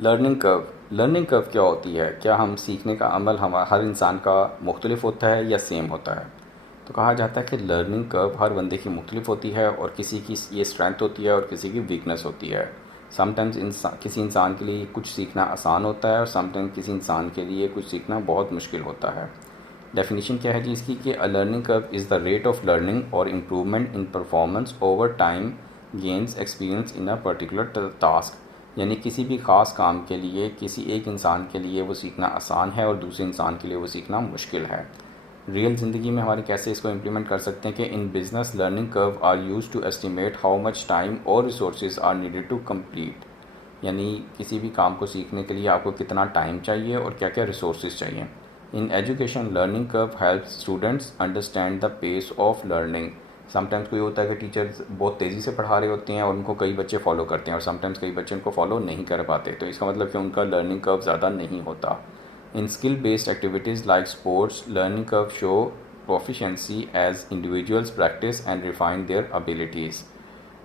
Learning curve क्या होती है? क्या हम सीखने का अमल हर इंसान का मुख्तलिफ होता है या सेम होता है? तो कहा जाता है कि लर्निंग कर्व हर बंदे की मुख्तलिफ होती है और किसी की ये स्ट्रेंथ होती है और किसी की वीकनेस होती है। समटाइम्स किसी इंसान के लिए कुछ सीखना आसान होता है और समटाइम्स किसी इंसान के लिए कुछ सीखना बहुत मुश्किल होता है। डेफिनेशन क्या है जी इसकी कि a learning curve is the rate of learning और improvement in performance over time gains experience in a particular task. यानी किसी भी ख़ास काम के लिए किसी एक इंसान के लिए वो सीखना आसान है और दूसरे इंसान के लिए वो सीखना मुश्किल है। रियल ज़िंदगी में हमारे कैसे इसको इम्प्लीमेंट कर सकते हैं कि in business learning curve are use to estimate how much time और resources are needed to complete. यानी किसी भी काम को सीखने के लिए आपको कितना टाइम चाहिए और क्या क्या रिसोर्सेज चाहिए। In education learning curve helps students understand the pace of learning. Sometimes कोई होता है कि टीचर्स बहुत तेज़ी से पढ़ा रहे होते हैं और उनको कई बच्चे फॉलो करते हैं और समटाइम्स कई बच्चे उनको फॉलो नहीं कर पाते, तो इसका मतलब कि उनका लर्निंग कर्व ज़्यादा नहीं होता। In skill-based activities like sports, learning curve show proficiency as individuals practice and refine their abilities।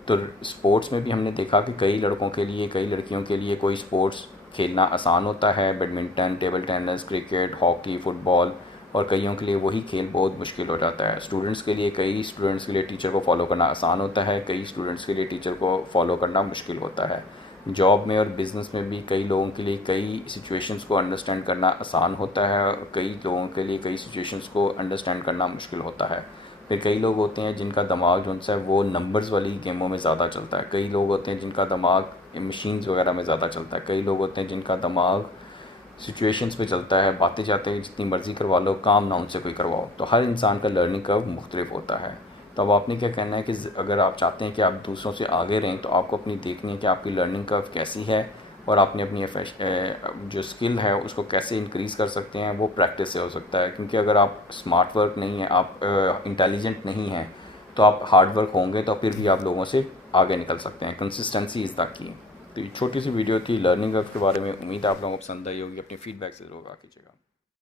तो स्पोर्ट्स में भी हमने देखा कि कई लड़कों के लिए कई लड़कियों के लिए कोई स्पोर्ट्स खेलना आसान होता है, badminton, table tennis, cricket, hockey, football, और कईयों के लिए वही खेल बहुत मुश्किल हो जाता है। कई स्टूडेंट्स के लिए टीचर को फॉलो करना आसान होता है, कई स्टूडेंट्स के लिए टीचर को फॉलो करना मुश्किल होता है। जॉब में और बिज़नेस में भी कई लोगों के लिए कई सिचुएशंस को अंडरस्टैंड करना आसान होता है और कई लोगों के लिए कई सिचुएशंस को अंडरस्टैंड करना मुश्किल होता है। फिर कई लोग होते हैं जिनका दिमाग जो है वो नंबर्स वाली गेमों में ज़्यादा चलता है, कई लोग होते हैं जिनका दिमाग मशीन्स वगैरह में ज़्यादा चलता है, कई लोग होते हैं जिनका दिमाग सिचुएशंस पे चलता है, बातें जाते जितनी मर्ज़ी करवा लो, काम ना उनसे कोई करवाओ। तो हर इंसान का लर्निंग कर्व मुख्तलिफ होता है। तो अब आपने क्या कहना है कि अगर आप चाहते हैं कि आप दूसरों से आगे रहें तो आपको अपनी देखनी है कि आपकी लर्निंग कर्व कैसी है और आपने अपनी जो स्किल है उसको कैसे इंक्रीज़ कर सकते हैं, वो प्रैक्टिस से हो सकता है। क्योंकि अगर आप स्मार्ट वर्क नहीं है, आप इंटेलिजेंट नहीं हैं, तो आप हार्ड वर्क होंगे तो फिर भी आप लोगों से आगे निकल सकते हैं। Consistency is the key. तो ये छोटी सी वीडियो थी लर्निंग कर्व के बारे में। उम्मीद है आप लोगों को पसंद आई होगी। अपनी फीडबैक से ज़रूर आगा कीजिएगा।